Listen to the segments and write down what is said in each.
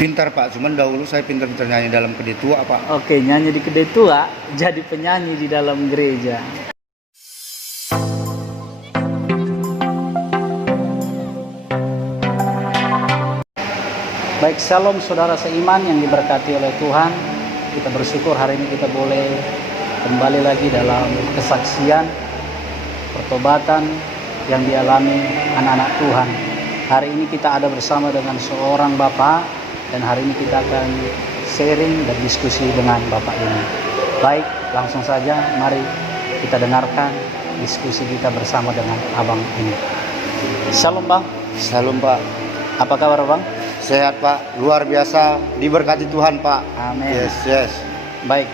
Pintar Pak, cuman dahulu saya pintar-pintar nyanyi dalam kedai tua Pak. Oke, nyanyi di kedai tua, jadi penyanyi di dalam gereja. Baik, shalom saudara seiman yang diberkati oleh Tuhan. Kita bersyukur hari ini kita boleh kembali lagi dalam kesaksian pertobatan yang dialami anak-anak Tuhan. Hari ini kita ada bersama dengan seorang bapak, dan hari ini kita akan sharing dan diskusi dengan bapak ini. Baik, langsung saja mari kita dengarkan diskusi kita bersama dengan abang ini. Shalom Bang. Shalom Pak. Apa kabar Bang? Sehat Pak, luar biasa, diberkati Tuhan Pak. Amin. Yes. Baik,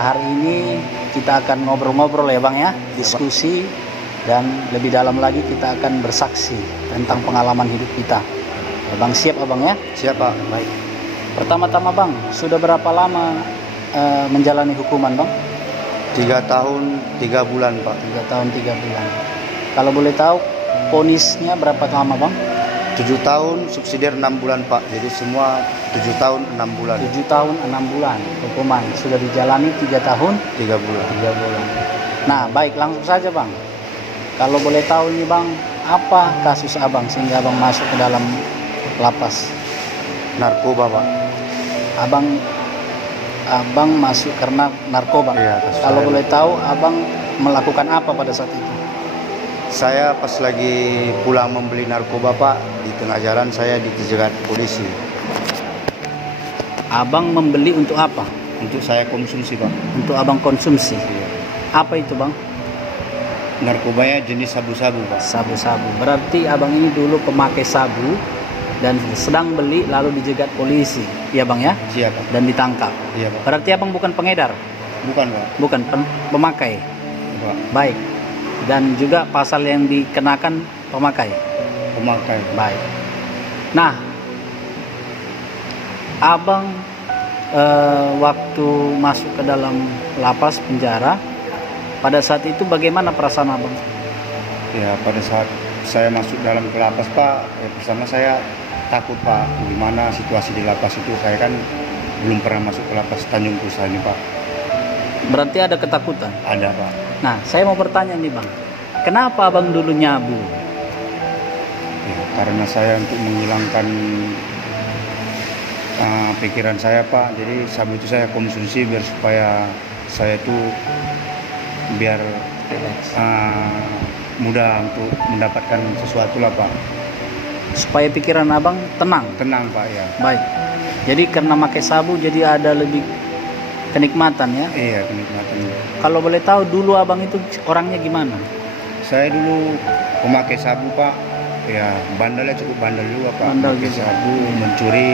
hari ini kita akan ngobrol-ngobrol ya Bang ya, diskusi, dan lebih dalam lagi kita akan bersaksi tentang pengalaman hidup kita. Abang siap Abang ya? Siap Pak. Baik. Pertama-tama Bang, sudah berapa lama menjalani hukuman Bang? 3 tahun 3 bulan Pak. 3 tahun 3 bulan. Kalau boleh tahu, vonisnya berapa lama Bang? 7 tahun, subsidiar 6 bulan Pak. Jadi semua 7 tahun 6 bulan. 7 tahun 6 bulan hukuman. Sudah dijalani 3 tahun 3 bulan. 3 bulan. Nah, baik, langsung saja Bang. Kalau boleh tahu ini Bang, apa kasus Abang sehingga Abang masuk ke dalam lapas? Narkoba Pak. Abang masuk karena narkoba. Iya, kalau boleh tahu Abang melakukan apa pada saat itu? Saya pas lagi pulang membeli narkoba Pak, di tengah jalan saya dicegat polisi. Abang membeli untuk apa? Untuk saya konsumsi Pak. Untuk Abang konsumsi. Iya. Apa itu Bang? Narkobanya jenis sabu-sabu Pak. Sabu-sabu. Berarti Abang ini dulu pemakai sabu dan sedang beli lalu dijegat polisi. Iya Bang ya? Siap Pak. Dan ditangkap. Iya Pak. Berarti Abang bukan pengedar? Bukan Pak. Bukan, pemakai. Pak. Baik. Dan juga pasal yang dikenakan pemakai. Pemakai. Baik. Nah, Abang waktu masuk ke dalam lapas penjara, pada saat itu bagaimana perasaan Abang? Ya, pada saat saya masuk dalam ke lapas Pak, pertama saya takut Pak. Gimana situasi di lapas itu? Saya kan belum pernah masuk ke lapas Tanjung Kusa ini Pak. Berarti ada ketakutan? Ada Pak. Nah, saya mau bertanya nih Bang, kenapa Abang dulu nyabu? Ya, karena saya untuk menghilangkan pikiran saya Pak. Jadi sabu itu saya konsumsi biar supaya saya itu biar mudah untuk mendapatkan sesuatu lah Pak. Supaya pikiran Abang tenang? Tenang Pak ya. Baik. Jadi karena pakai sabu jadi ada lebih kenikmatan ya? Iya, kenikmatan. Kalau boleh tahu dulu Abang itu orangnya gimana? Saya dulu pemakai sabu Pak. Ya, bandelnya cukup bandel juga Pak. Bandel Pakai juga. sabu, mencuri,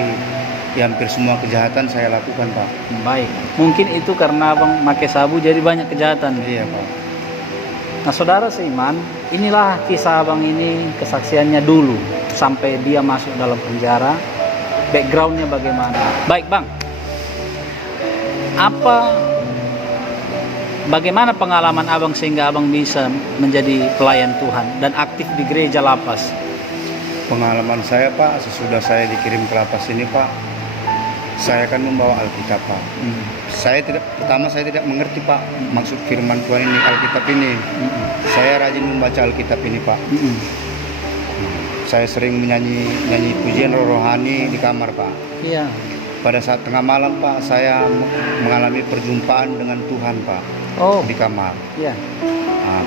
ya, hampir semua kejahatan saya lakukan Pak. Baik. Mungkin itu karena Abang pakai sabu jadi banyak kejahatan. Iya Pak. Nah saudara seiman, inilah kisah Abang ini, kesaksiannya dulu sampai dia masuk dalam penjara. Backgroundnya bagaimana? Baik Bang, bagaimana pengalaman Abang sehingga Abang bisa menjadi pelayan Tuhan dan aktif di gereja lapas? Pengalaman saya Pak, sesudah saya dikirim ke lapas ini Pak, saya kan membawa Alkitab Pak. Saya tidak mengerti Pak maksud firman Tuhan ini, Alkitab ini. Saya rajin membaca Alkitab ini Pak. Saya sering menyanyi pujian rohani di kamar Pak. Iya. Pada saat tengah malam Pak, saya mengalami perjumpaan dengan Tuhan Pak. Oh. Di kamar. Iya.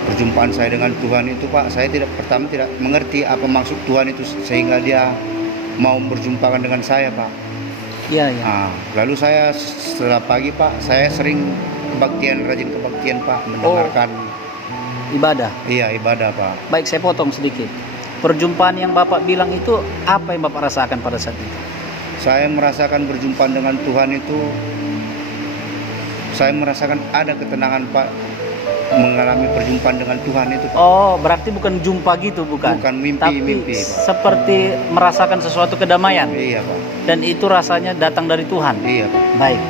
Perjumpaan saya dengan Tuhan itu Pak, saya pertama tidak mengerti apa maksud Tuhan itu sehingga dia mau berjumpakan dengan saya Pak. Iya, iya. Lalu saya setelah pagi Pak, saya sering rajin kebaktian Pak, mendengarkan Ibadah. Iya, ibadah Pak. Baik, saya potong sedikit. Perjumpaan yang Bapak bilang itu apa yang Bapak rasakan pada saat itu? Saya merasakan berjumpa dengan Tuhan itu, saya merasakan ada ketenangan Pak, mengalami perjumpaan dengan Tuhan itu Pak. Oh, berarti bukan jumpa gitu, bukan? Bukan Tapi mimpi Pak. seperti merasakan sesuatu kedamaian. Iya Pak. Dan itu rasanya datang dari Tuhan. Iya Pak. Baik.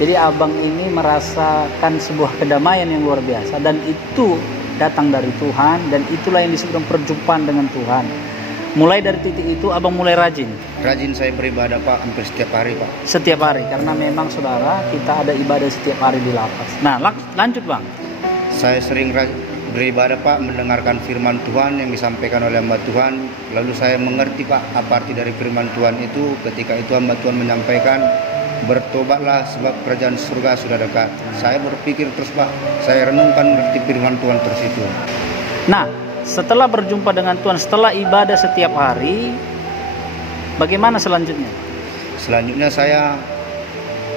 Jadi Abang ini merasakan sebuah kedamaian yang luar biasa, dan itu datang dari Tuhan, dan itulah yang disebut perjumpaan dengan Tuhan. Mulai dari titik itu abang mulai rajin Rajin saya beribadah Pak, hampir setiap hari Pak. setiap hari, karena memang saudara kita ada ibadah setiap hari di lapas. Nah, lanjut bang. Saya sering beribadah Pak, mendengarkan firman Tuhan yang disampaikan oleh hamba Tuhan. Lalu saya mengerti Pak, apa arti dari firman Tuhan itu. Ketika itu hamba Tuhan menyampaikan, bertobatlah sebab kerajaan surga sudah dekat. Saya berpikir terus Pak, saya renungkan mengerti firman Tuhan terus itu. Nah, setelah berjumpa dengan Tuhan, setelah ibadah setiap hari, bagaimana selanjutnya? Selanjutnya saya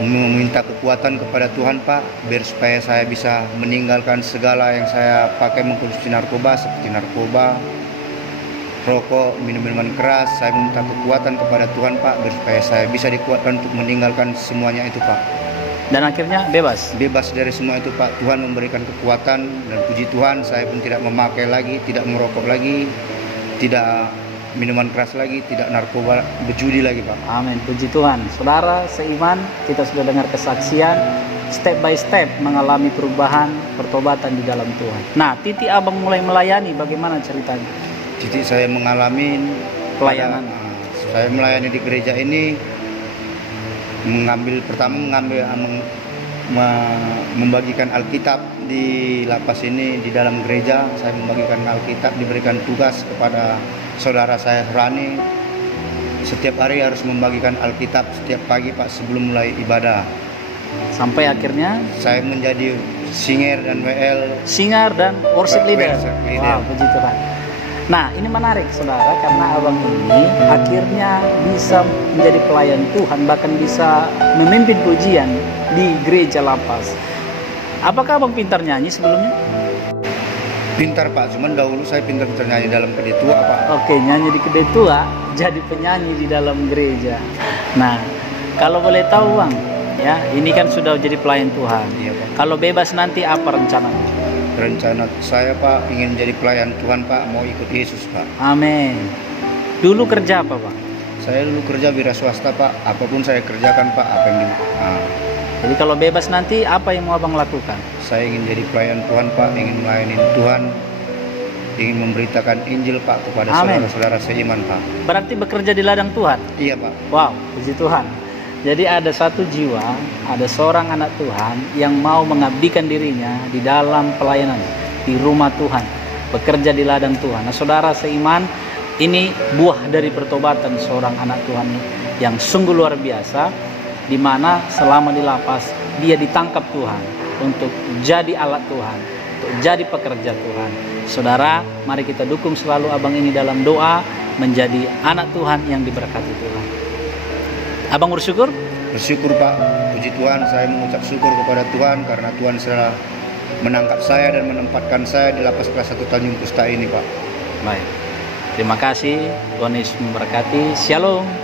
meminta kekuatan kepada Tuhan Pak, biar supaya saya bisa meninggalkan segala yang saya pakai mengkonsumsi narkoba, seperti narkoba, rokok, minuman keras. Saya minta kekuatan kepada Tuhan Pak, biar supaya saya bisa dikuatkan untuk meninggalkan semuanya itu Pak. Dan akhirnya bebas. Bebas dari semua itu Pak. Tuhan memberikan kekuatan, dan puji Tuhan saya pun tidak memakai lagi, tidak merokok lagi, tidak minuman keras lagi, tidak narkoba, berjudi lagi Pak. Amin, puji Tuhan. Saudara seiman, kita sudah dengar kesaksian step by step mengalami perubahan, pertobatan di dalam Tuhan. Nah, titik abang mulai melayani, bagaimana ceritanya? Jadi saya mengalami Pelayanan. Saya melayani di gereja ini, membagikan Alkitab di lapas ini. Di dalam gereja saya membagikan Alkitab, diberikan tugas kepada saudara saya Rani. Setiap hari harus membagikan Alkitab setiap pagi Pak, sebelum mulai ibadah. Sampai akhirnya Saya menjadi singer dan singer dan worship leader. Worship leader. Wow, puji Tuhan. Nah, ini menarik saudara, karena abang ini akhirnya bisa menjadi pelayan Tuhan, bahkan bisa memimpin pujian di gereja lapas. Apakah abang pintar nyanyi sebelumnya? Pintar Pak, cuman dahulu saya pintar-pintar nyanyi dalam kedai tua Pak. Oke, nyanyi di kedai tua, jadi penyanyi di dalam gereja. Nah, kalau boleh tahu bang, ya ini kan sudah jadi pelayan Tuhan. Iya Pak. Kalau bebas nanti apa rencananya? Rencana saya Pak, ingin jadi pelayan Tuhan Pak, mau ikut Yesus Pak. Amin. Dulu kerja apa bang? Saya dulu kerja wira swasta Pak, apapun saya kerjakan Pak, apa yang Jadi kalau bebas nanti apa yang mau abang lakukan? saya ingin jadi pelayan Tuhan Pak, ingin melayani Tuhan, ingin memberitakan Injil Pak kepada Amin. saudara-saudara seiman Pak. Berarti bekerja di ladang Tuhan? Iya Pak. Wow, puji Tuhan. Jadi ada satu jiwa, ada seorang anak Tuhan yang mau mengabdikan dirinya di dalam pelayanan, di rumah Tuhan, bekerja di ladang Tuhan. Nah saudara seiman, ini buah dari pertobatan seorang anak Tuhan yang sungguh luar biasa, di mana selama di lapas dia ditangkap Tuhan untuk jadi alat Tuhan, untuk jadi pekerja Tuhan. Saudara, mari kita dukung selalu abang ini dalam doa, menjadi anak Tuhan yang diberkati Tuhan. Abang bersyukur? Bersyukur Pak, puji Tuhan, saya mengucap syukur kepada Tuhan karena Tuhan sudah menangkap saya dan menempatkan saya di lapas kelas 1 Tanjung Pusta ini Pak. Baik, terima kasih, Tuhan Yesus memberkati. Shalom.